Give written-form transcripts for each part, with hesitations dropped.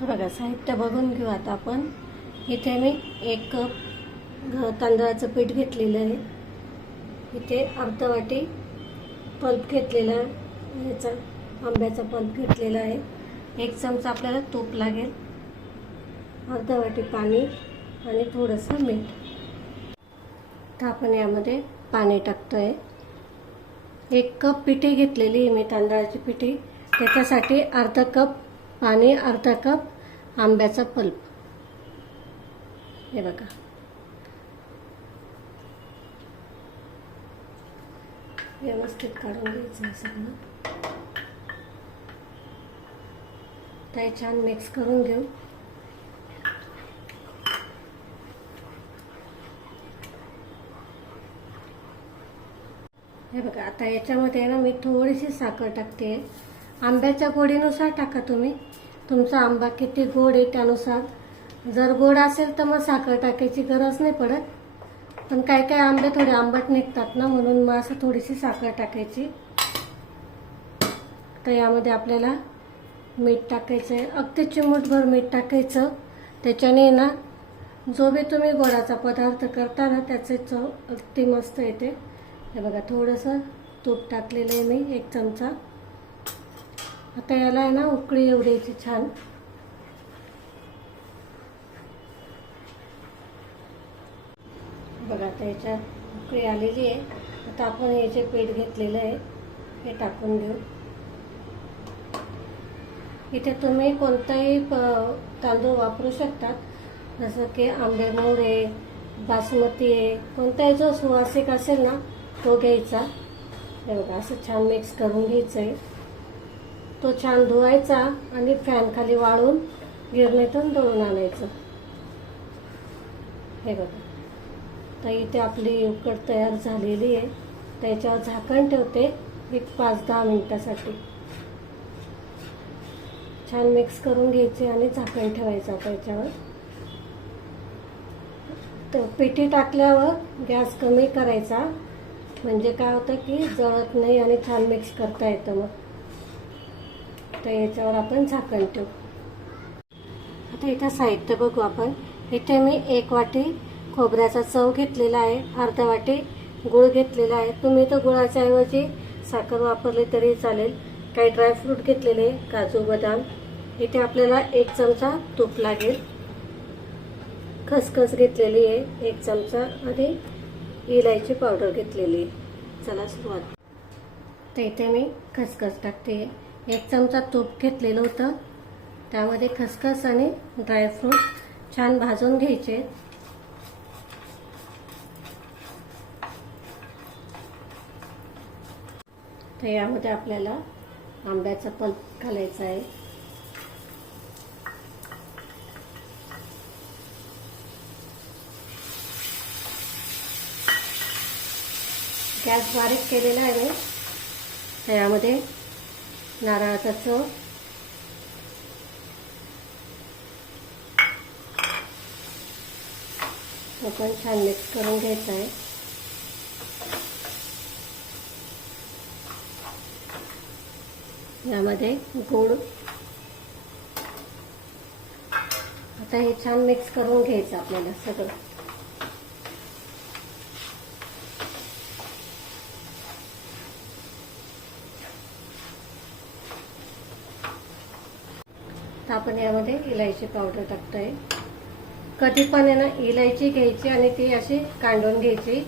बघा साहित्य बघून घेऊ आता आपण। इथे मी 1 कप तांदळाचं पीठ घेतलेलं आहे। इथे अर्धा वाटी पल्प घेतलेला आहे, याचा आंब्याचा पल्प घेतलेला आहे। 1 चमचा आपल्याला तूप लागेल, अर्धा वाटी पाणी आणि थोडंसं मीठ। तर आपण यामध्ये पाणी टाकतोय। 1 कप पिठी घेतलेली आहे मी, तांदळाची पिठी, त्याच्यासाठी अर्धा कप पाणी, अर्धा कप आंब्याचा पल्प। हे बघा, व्यवस्थित काढून घ्यायचं सगळं। ते छान मिक्स करून घेऊ। हे बघा, आता याच्यामध्ये ना मी थोडीशी साखर टाकते। आंब्याच्या गोडीनुसार टाका तुम्ही, तुमचा आंबा किती गोड आहे त्यानुसार। जर गोड असेल तर मग साखर टाकायची गरज नाही पडत, पण काही काही आंबे थोडे आंबट निघतात ना, म्हणून मग असं थोडीशी साखर टाकायची। तर यामध्ये आपल्याला मीठ टाकायचं आहे, अगदी चिमूटभर मीठ टाकायचं। त्याच्याने ना जो भी तुम्ही गोडाचा पदार्थ करता ना त्याची चव अगदी मस्त येते। हे बघा, थोडंसं तूप टाकलेलं आहे मी, 1 चमचा। आता याला आहे ना उकळी येऊ द्यायची छान। बघा, आता याच्यात उकळी आलेली आहे। आता आपण हे जे पीठ घेतलेलं आहे हे टाकून घेऊ। इथे तुम्ही कोणताही तांदूळ वापरू शकतात, जसं की आंबेमोड आहे, बासमती आहे, कोणताही जो सुवासिक असेल ना तो घ्यायचा। हे बघा, असं छान मिक्स करून घ्यायचं आहे। तो छान धुवायचा आणि फॅन खाली वाळून गिरणीतून दळून आणायचं। हे बघा, तर इथे आपली उकड तयार झालेली आहे। त्याच्यावर झाकण ठेवते 5-10 मिनिटासाठी। छान मिक्स करून घ्यायचे आणि झाकण ठेवायचं आता याच्यावर। तर पिठी टाकल्यावर गॅस कमी करायचा, म्हणजे काय होतं की जळत नाही आणि छान मिक्स करता येतं मग। तर याच्यावर आपण झाकण ठेवू। आता इथं साहित्य बघू आपण। इथे मी 1 वाटी खोबऱ्याचा चव घेतलेला आहे, अर्धा वाटी गूळ घेतलेला आहे। तुम्ही तर गुळाच्या ऐवजी साखर वापरली तरी चालेल। काही ड्रायफ्रूट घेतलेले, काजू बदाम। इथे आपल्याला 1 चमचा तूप लागेल, खसखस घेतलेली आहे 1 चमचा आणि इलायची पावडर घेतलेली आहे। चला सुरुवात। तर इथे मी खसखस टाकते। 1 चमचा तूप घेतलेलं होतं, त्यामध्ये खसखस आणि ड्रायफ्रूट छान भाजून घ्यायचे। तर यामध्ये आपल्याला आंब्याचा पल्प घालायचा आहे। गॅस बारीक केलेला आहे मी। त्यामध्ये नारळाचा चव, तो पण छान मिक्स करून घ्यायचा आहे। यामध्ये गूळ, आता हे छान मिक्स करून घ्यायचं आपल्याला सगळं। तर आपण यामध्ये इलायची पावडर टाकतोय। कधी पण आहे ना इलायची घ्यायची आणि ती अशी कांडून घ्यायची,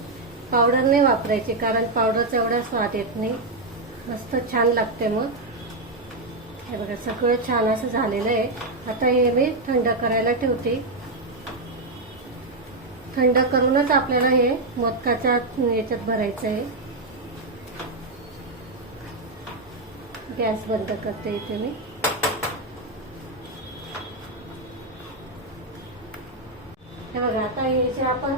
पावडर नाही वापरायची, कारण पावडरचा एवढा स्वाद येत नाही, मस्त छान लागते मग। हे बघा, सगळं छान असं झालेलं आहे। आता हे मी थंड करायला ठेवते। थंड करूनच आपल्याला हे मोदकाच्या याच्यात भरायचं आहे। गॅस बंद करते इथे मी। हे बघा, आता हे जे आपण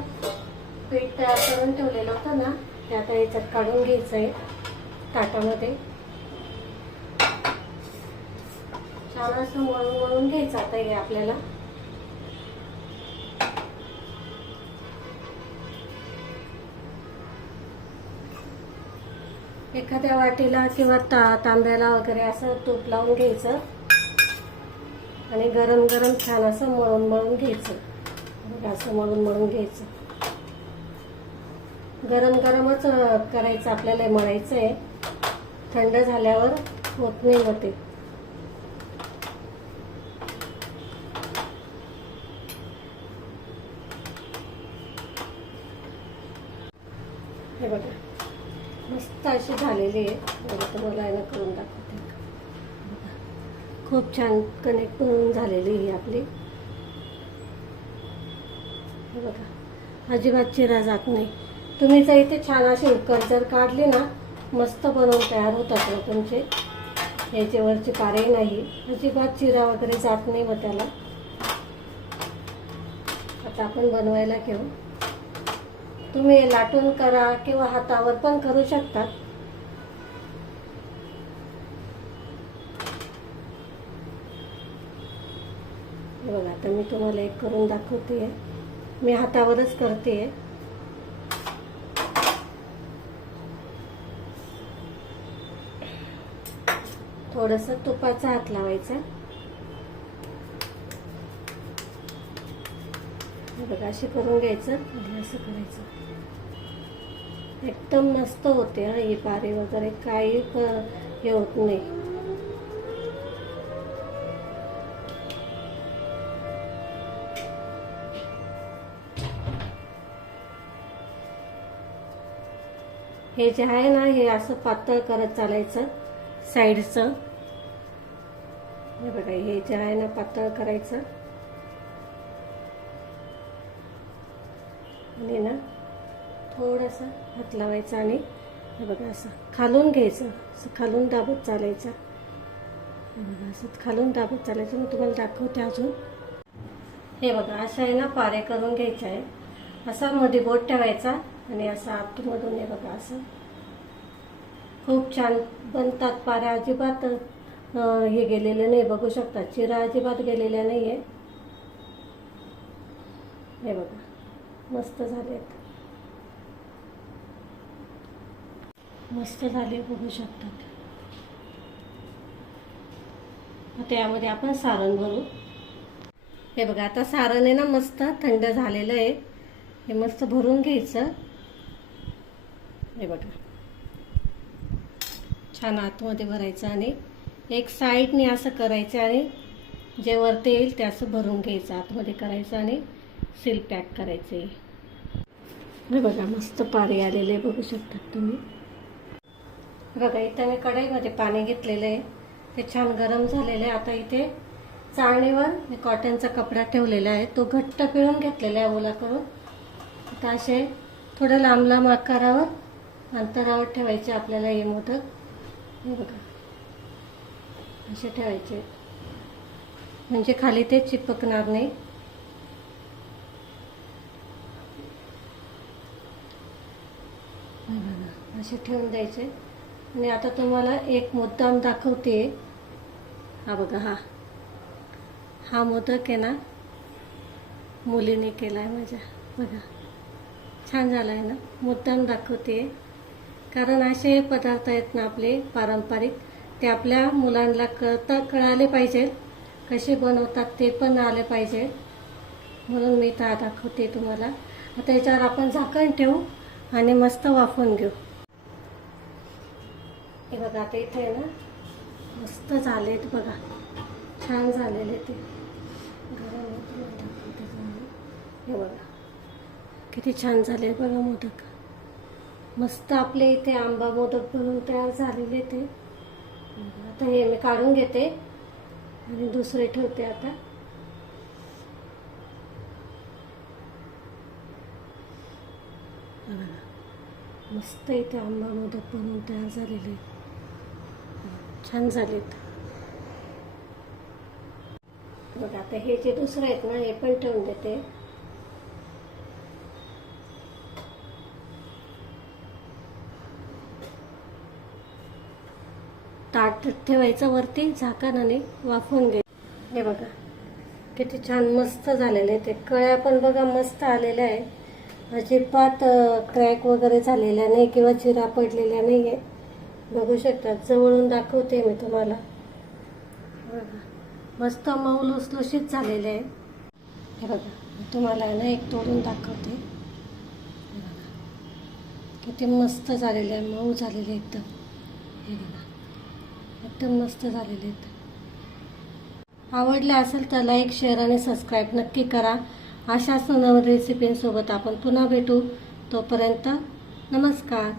पीठ तयार करून ठेवलेलं होतं ना, ते आता याच्यात काढून घ्यायचं आहे ताटामध्ये। छान असं मळून मळून घ्यायचं आता हे आपल्याला। एखाद्या वाटीला किंवा तांब्याला वगैरे असं तूप लावून घ्यायचं आणि गरम गरम छान असं मळून मळून घ्यायचं. बघा असं मळून मळून घ्यायचं. गरम गरमच करायचं आपल्याला, मळायचं आहे. थंड झाल्यावर होत नाही मग ते. हे बघा मस्त अशी झालेली आहे. बघा तुम्हाला आहे ना करून दाखवते. खूप छान कनेक्ट होऊन झालेली ही आपली. हे बघा अजिबात चिरा जात नाही. तुम्ही जर इथे छान अशी उकड जर काढली ना, मस्त बनवून तयार होतात ना तुमचे. याचे वरचे पारे नाही, अजिबात चिरा वगैरे जात नाही मग त्याला. आता आपण बनवायला घेऊ. तुम्ही लाटून करा किंवा हातावर पण करू शकता. हे बघा आता मी तुम्हाला एक करून दाखवते. मी हातावरच करते. थोडंसं तुपाचा हात लावायचा. हे बघा असे करून घ्यायचं आणि असं करायचं. एकदम मस्त होते हा. हे पारे वगैरे काही हे होत नाही. हे जे आहे ना, हे असं पातळ करत चालायचं साईडचं. हे बघा हे जे आहे ना पातळ करायचं आणि ना थोडंसं हात लावायचा आणि हे बघा असं खालून घ्यायचं. असं खालून दाबत चालायचं. हे बघा असं खालून दाबत चालायचं. मी तुम्हाला दाखवते अजून. हे बघा असं आहे ना पारे करून घ्यायचं आहे. असा मध्ये बोट ठेवायचा आणि असं आतमधून हे बघा असं खूप छान बनतात पाऱ्या. अजिबात हे गेलेले नाही. बघू शकता चिरा अजिबात गेलेल्या नाही आहे. हे बघा मस्त झालेत. मस्त झाले बघू शकतात. आता यामध्ये आपण सारण भरू. हे बघा आता सारण आहे ना मस्त थंड झालेलं आहे. हे मस्त भरून घ्यायचं. हे बघा छान आतमध्ये भरायचं आणि एक साईडने असं करायचं आणि जे वरती येईल ते असं भरून घ्यायचं. आतमध्ये करायचं आणि सील पॅक करायचे. हे बघा मस्त पारे आलेले बघू शकतात तुम्ही. बघा इथं मी कढईमध्ये पाणी घेतलेलं आहे. ते छान गरम झालेलं आहे. आता इथे चाळणीवर मी कॉटनचा कपडा ठेवलेला आहे. तो घट्ट पिळून घेतलेला आहे ओला करून. आता असे थोडं लांब लांब आकारावर अंतरावर ठेवायचे आपल्याला हे मोदक. हे बघा असे ठेवायचे म्हणजे खाली ते चिपकणार नाही. असे ठेवून द्यायचे. आणि आता तुम्हाला एक मुद्दाम दाखवते. हा बघा हा मोदक आहे ना मुलीने केला आहे माझ्या. बघा छान झाला आहे ना. मुद्दाम दाखवते कारण असे पदार्थ आहेत ना आपले पारंपरिक, ते आपल्या मुलांना कळाले पाहिजे. कसे बनवतात ते पण आले पाहिजे म्हणून मी इथं दाखवते तुम्हाला. आता याच्यावर आपण झाकण ठेवू आणि मस्त वाफवून घेऊ. हे बघा आता इथे आहे ना मस्त झालेत बघा. छान झालेले ते. हे बघा किती छान झाले बघा मोदक. मस्त आपले इथे आंबा मोदक बनवून तयार झालेले ते. आता हे मी काढून घेते आणि दुसरे ठेवते. आता मस्त इथे आंबा मोदक बनवून तयार झालेले. छान झालेत बघा. आता हे जे दुसरे आहेत ना हे पण ठेवून देते. ताट ठेवायचं वरती झाकण आणि वाफवून घे. हे बघा किती छान मस्त झालेले ते. कळ्या पण बघा मस्त आलेल्या आहे. अजिबात क्रॅक वगैरे झालेल्या नाही किंवा चिरा पडलेल्या नाही आहे. बघू शकता. जवळून दाखवते मी तुम्हाला. बघा मस्त मऊ लुसलुशीत झालेले आहे. हे बघा, तुम्हाला ना एक तोडून दाखवते. हे बघा किती मस्त झालेले आहे, मऊ झालेले एकदम. हे बघा एकदम मस्त झालेले आहेत. आवडले असेल तर लाईक, शेअर आणि सबस्क्राईब नक्की करा. अशाच नवीन रेसिपींसोबत आपण पुन्हा भेटू. तोपर्यंत नमस्कार.